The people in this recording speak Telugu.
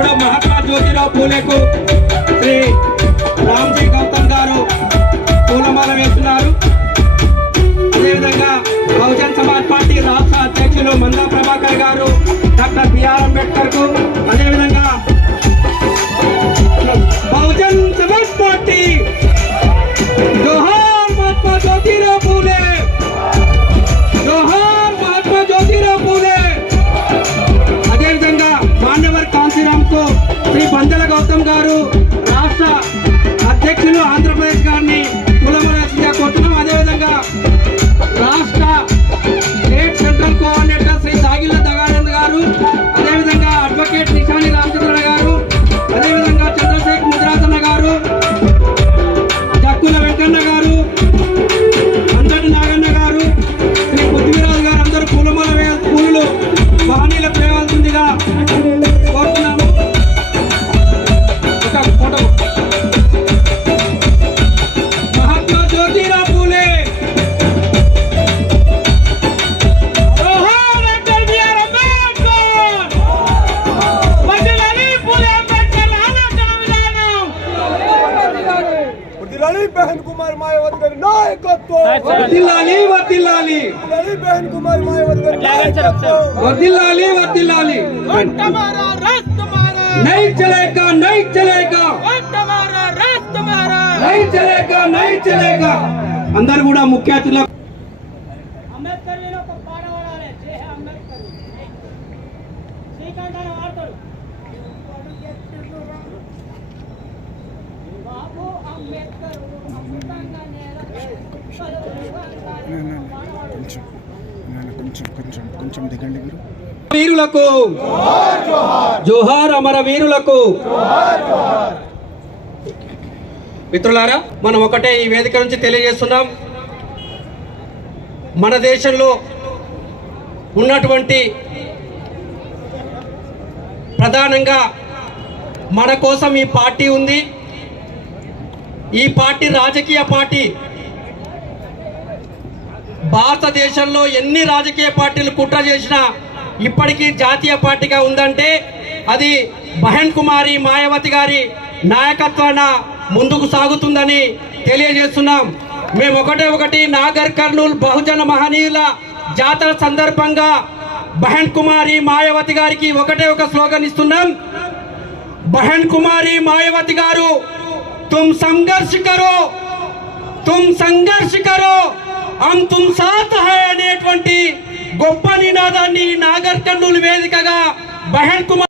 ఇప్పుడు మహాత్మా జ్యోతిరావు పూలేకు శ్రీ రామ్జీ గౌతమ్ గారు పూలమాల వేస్తున్నారు. అదేవిధంగా బహుజన్ సమాజ్ పార్టీ రాష్ట్ర అధ్యక్షులు మందా ప్రభాకర్ గారు డాక్టర్ బిఆర్ అంబేద్కర్ కు, అదేవిధంగా బహుజన్ సమాజ్ పార్టీ జోహార్ మహాత్మా జ్యోతిరావు పూలే, జోహార్ మహాత్మా జ్యోతిరావు పూలే. అదేవిధంగా మాన్యవర్ కాంతిరామ్ కు శ్రీ బందల గౌతమ్ గారు రాష్ట్ర అధ్యక్షులు ఆంధ్రప్రదేశ్ గారిని పూలమాలగా కోరుతున్నాం. అదేవిధంగా రాష్ట్ర స్టేట్ సెంట్రల్ కోఆర్డినేటర్ శ్రీ సాగిల్ల దగానంద్ గారు, అదేవిధంగా అడ్వకేట్ నిషాని రామచంద్ర గారు, అదేవిధంగా చంద్రశేఖర్ ముద్రాసన్న గారు, జక్కుల వెంకన్న గారు, అంజటి నాగన్న గారు, శ్రీ పృథ్వీరాజు గారు అందరూ పూలు వాహనీలకు వేయాల్సిందిగా కోరుతున్నాము. ఒక ఫోటో. మహాత్మా జ్యోతిరావు పూలే, बहन कुमार मायावती गारी नायकत्व వర్ధిల్లాలి వర్ధిల్లాలి, बहन कुमार मायावती गारी नायकत्व వర్ధిల్లాలి వర్ధిల్లాలి. हमारा राष्ट्र हमारा, नहीं चलेगा नहीं चलेगा, हमारा राष्ट्र हमारा. नहीं चलेगा नहीं चलेगा. అందరూ కూడా ముఖ్య అతిథులు అంబేద్కర్ వీరు ఒక పాట పాడాలి. జై హే అంబేద్కర్. శ్రీకంఠాన్ని వాడతాడు. బాబు అంబేద్కర్ అమృతంగా కొంచెం దిగండి మీరు. వీరులకు జోహార్, అమర వీరులకు. మిత్రులారా, మనం ఒకటే ఈ వేదిక నుంచి తెలియజేస్తున్నాం, మన దేశంలో ఉన్నటువంటి ప్రధానంగా మన కోసం ఈ పార్టీ ఉంది. ఈ పార్టీ రాజకీయ పార్టీ. భారతదేశంలో ఎన్ని రాజకీయ పార్టీలు కుట్ర చేసినా ఇప్పటికీ జాతీయ పార్టీగా ఉందంటే అది బహన్ కుమారి మాయావతి గారి నాయకత్వాన ముందుకు సాగుతుందని తెలియజేస్తున్నాం. మేము ఒకటి నాగర్ కర్నూల్ బహుజన మహనీయుల జాతర సందర్భంగా బహన్ కుమారి మాయావతి గారికి ఒక స్లోగన్ ఇస్తున్నాం. బహన్ కుమారి మాయావతి గారు, तुम संघर्ष करो, तुम संघर्ष करो, हम तुम साथ है అనేటువంటి గొప్ప నినాదాన్ని నాగర్ కర్నూల్ వేదికగా బహన్ కుమార్